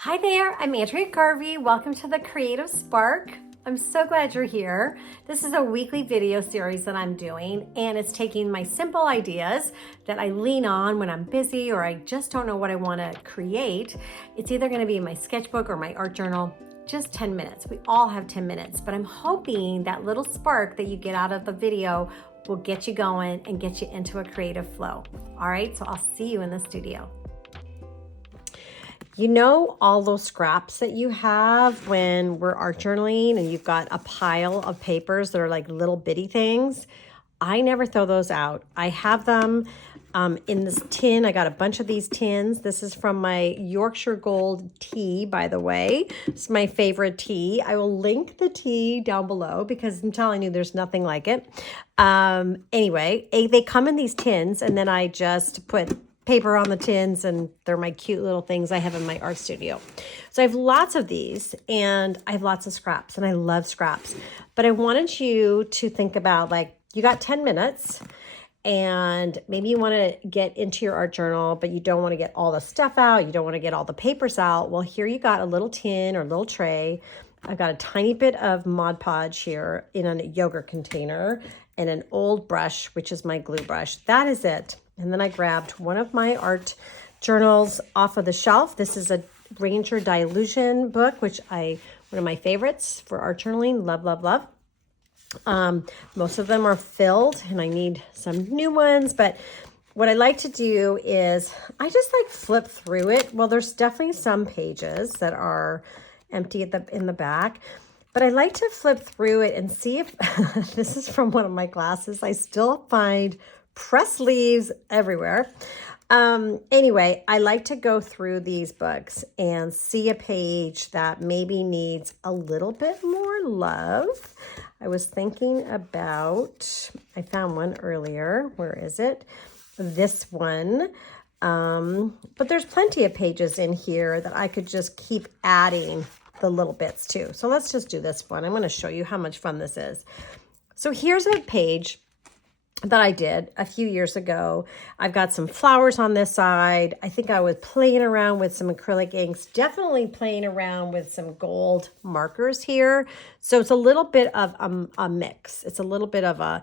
Hi there, I'm Andrea Garvey. Welcome to the Creative Spark. I'm so glad you're here. This is a weekly video series that I'm doing, and it's taking my simple ideas that I lean on when I'm busy or I just don't know what I want to create. It's either going to be my sketchbook or my art journal. Just 10 minutes. We all have 10 minutes, but I'm hoping that little spark that you get out of the video will get you going and get you into a creative flow. All right, so I'll see you in the studio. You know, all those scraps that you have when we're art journaling and you've got a pile of papers that are like little bitty things. I never throw those out. I have them in this tin. I got a bunch of these tins. This is from my Yorkshire Gold tea, by the way. It's my favorite tea. I will link the tea down below because I'm telling you, there's nothing like it. Anyway, they come in these tins, and then I just put paper on the tins, and they're my cute little things I have in my art studio. So I have lots of these, and I have lots of scraps, and I love scraps. But I wanted you to think about, like, you got 10 minutes, and maybe you want to get into your art journal, but you don't want to get all the stuff out. You don't want to get all the papers out. Well, here you got a little tin or little tray. I've got a tiny bit of Mod Podge here in a yogurt container and an old brush, which is my glue brush. That is it. And then I grabbed one of my art journals off of the shelf. This is a Ranger Dilution book, which one of my favorites for art journaling. Love, love, love. Most of them are filled, and I need some new ones. But what I like to do is I just like flip through it. Well, there's definitely some pages that are empty in the back. But I like to flip through it and see if this is from one of my classes. I still find press leaves everywhere. Anyway, I like to go through these books and see a page that maybe needs a little bit more love. I was thinking about, I found one earlier. Where is it? This one. But there's plenty of pages in here that I could just keep adding the little bits to. So let's just do this one. I'm going to show you how much fun this is. So here's a page that I did a few years ago. I've got some flowers on this side. I think I was playing around with some acrylic inks, definitely playing around with some gold markers here. So it's a little bit of a mix. It's a little bit of a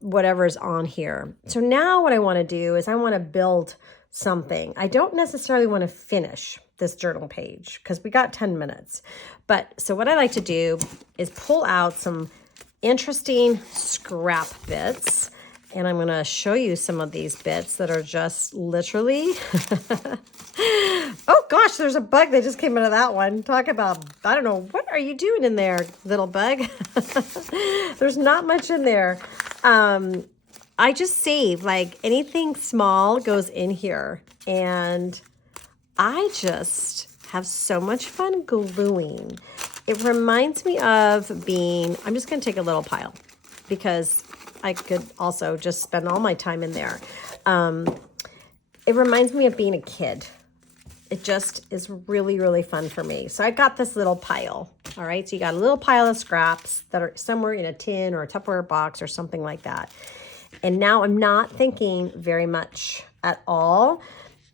whatever's on here. So now what I want to do is I want to build something. I don't necessarily want to finish this journal page because we got 10 minutes. But so what I like to do is pull out some interesting scrap bits. And I'm going to show you some of these bits that are just literally, oh gosh, there's a bug that just came out of that one. Talk about, I don't know, what are you doing in there, little bug? There's not much in there. I just save, like, anything small goes in here. And I just have so much fun gluing. It reminds me of being, I'm just going to take a little pile because I could also just spend all my time in there. It reminds me of being a kid. It just is really, really fun for me. So I got this little pile. All right. So you got a little pile of scraps that are somewhere in a tin or a Tupperware box or something like that. And now I'm not thinking very much at all.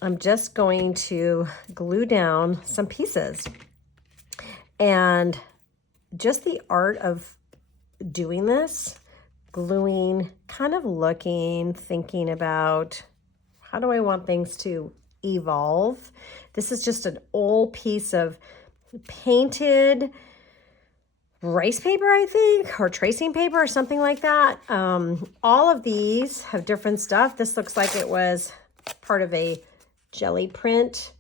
I'm just going to glue down some pieces. And just the art of doing this, gluing, kind of looking, thinking about how do I want things to evolve. This is just an old piece of painted rice paper, I think, or tracing paper or something like that. All of these have different stuff. This looks like it was part of a jelly print.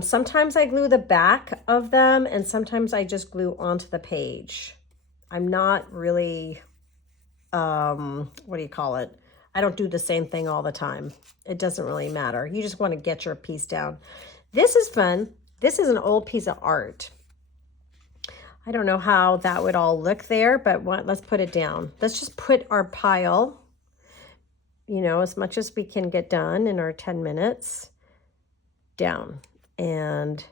Sometimes I glue the back of them, and sometimes I just glue onto the page. I'm not really, what do you call it? I don't do the same thing all the time. It doesn't really matter. You just want to get your piece down. This is fun. This is an old piece of art. I don't know how that would all look there, but let's put it down. Let's just put our pile, you know, as much as we can get done in our 10 minutes down. And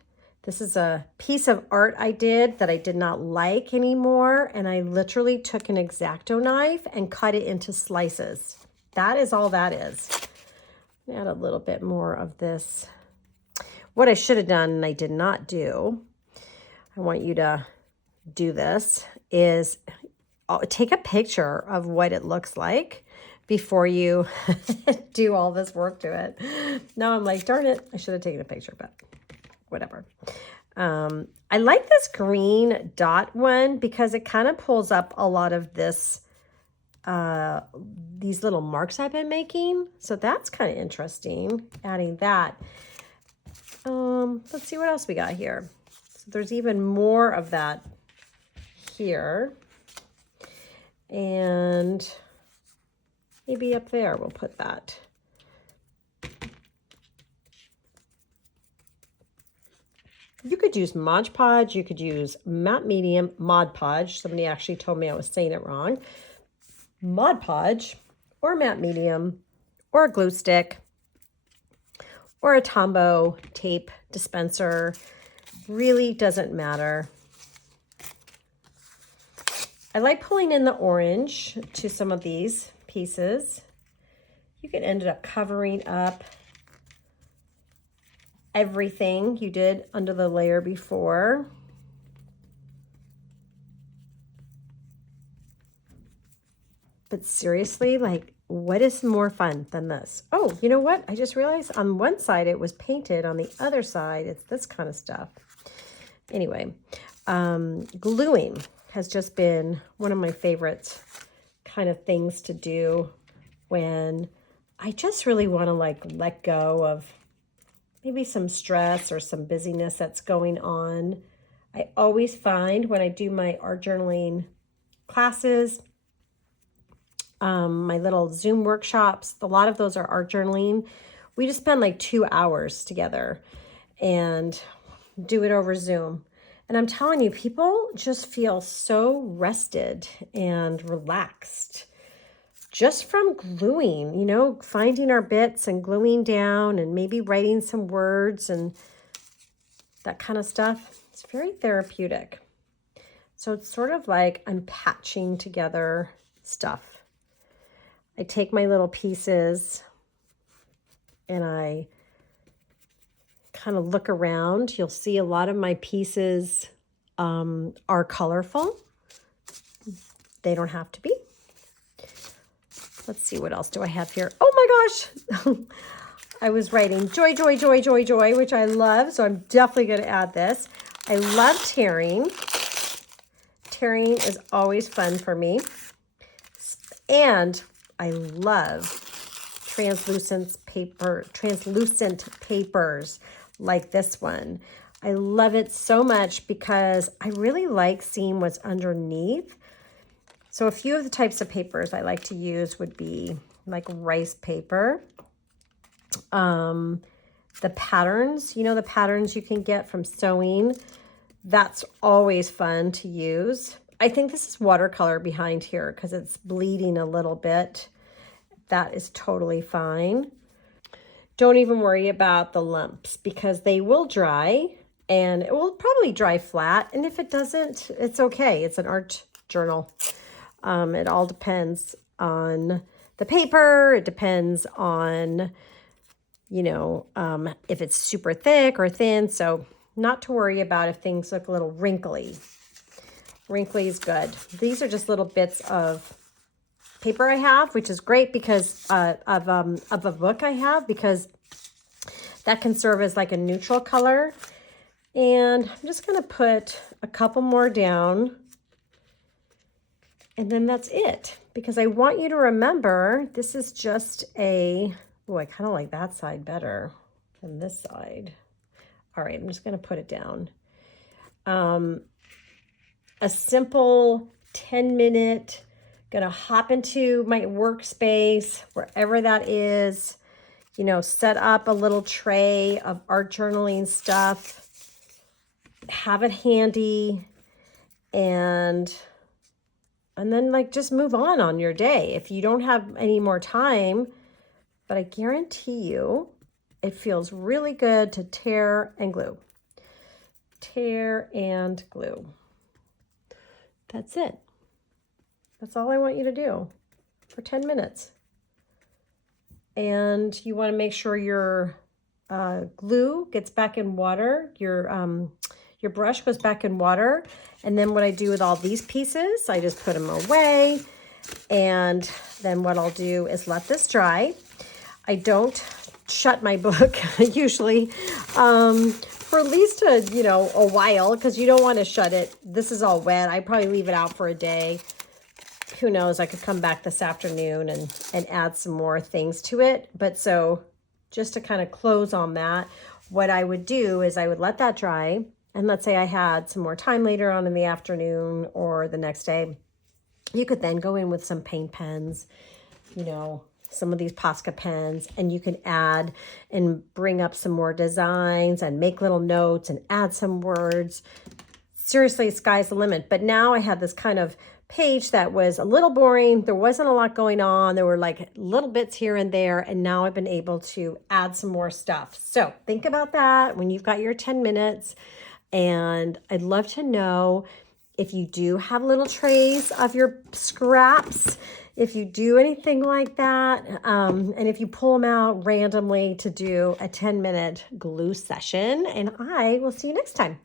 this is a piece of art I did that I did not like anymore. And I literally took an X-Acto knife and cut it into slices. That is all that is. Add a little bit more of this. What I should have done and I did not do, I want you to do this, is take a picture of what it looks like before you do all this work to it. Now I'm like, darn it, I should have taken a picture, but whatever. I like this green dot one because it kind of pulls up a lot of this, these little marks I've been making. So that's kind of interesting, adding that. Let's see what else we got here. So there's even more of that here. And maybe up there we'll put that. You could use Mod Podge, you could use matte medium, Mod Podge. Somebody actually told me I was saying it wrong. Mod Podge, or matte medium, or a glue stick, or a Tombow tape dispenser. Really doesn't matter. I like pulling in the orange to some of these pieces. You can end up covering up everything you did under the layer before. But seriously, like, what is more fun than this? Oh, you know what? I just realized on one side it was painted, on the other side it's this kind of stuff. Anyway, gluing has just been one of my favorite kind of things to do when I just really want to like let go of maybe some stress or some busyness that's going on. I always find when I do my art journaling classes, my little Zoom workshops, a lot of those are art journaling. We just spend like 2 hours together and do it over Zoom. And I'm telling you, people just feel so rested and relaxed just from gluing, you know, finding our bits and gluing down and maybe writing some words and that kind of stuff. It's very therapeutic. So it's sort of like I'm patching together stuff. I take my little pieces and I kind of look around. You'll see a lot of my pieces are colorful. They don't have to be. Let's see, what else do I have here? Oh my gosh. I was writing joy, joy, joy, joy, joy, which I love. So I'm definitely going to add this. I love tearing. Tearing is always fun for me. And I love translucent papers like this one. I love it so much because I really like seeing what's underneath. So a few of the types of papers I like to use would be like rice paper. The patterns, you know, the patterns you can get from sewing, that's always fun to use. I think this is watercolor behind here because it's bleeding a little bit. That is totally fine. Don't even worry about the lumps because they will dry and it will probably dry flat. And if it doesn't, it's okay. It's an art journal. It all depends on the paper. It depends on, you know, if it's super thick or thin. So not to worry about if things look a little wrinkly. Wrinkly is good. These are just little bits of paper I have, which is great because of a book I have, because that can serve as like a neutral color. And I'm just going to put a couple more down. And then that's it, because I want you to remember this is just a, oh, I kind of like that side better than this side. All right, I'm just going to put it down. A simple 10-minute, going to hop into my workspace, wherever that is, you know, set up a little tray of art journaling stuff, have it handy, and then like just move on your day if you don't have any more time. But I guarantee you it feels really good to tear and glue. Tear and glue. That's it. That's all I want you to do for 10 minutes. And you want to make sure you're glue gets back in water, your brush goes back in water. And then what I do with all these pieces, I just put them away. And then what I'll do is let this dry. I don't shut my book usually for at least a while, because you don't want to shut it. This is all wet. I probably leave it out for a day. Who knows? I could come back this afternoon and add some more things to it. But so just to kind of close on that, what I would do is I would let that dry. And let's say I had some more time later on in the afternoon or the next day. You could then go in with some paint pens, some of these Posca pens, and you can add and bring up some more designs and make little notes and add some words. Seriously, sky's the limit. But now I have this kind of page that was a little boring. There wasn't a lot going on. There were like little bits here and there. And now I've been able to add some more stuff. So think about that when you've got your 10 minutes. And I'd love to know if you do have little trays of your scraps, if you do anything like that, and if you pull them out randomly to do a 10-minute glue session. And I will see you next time.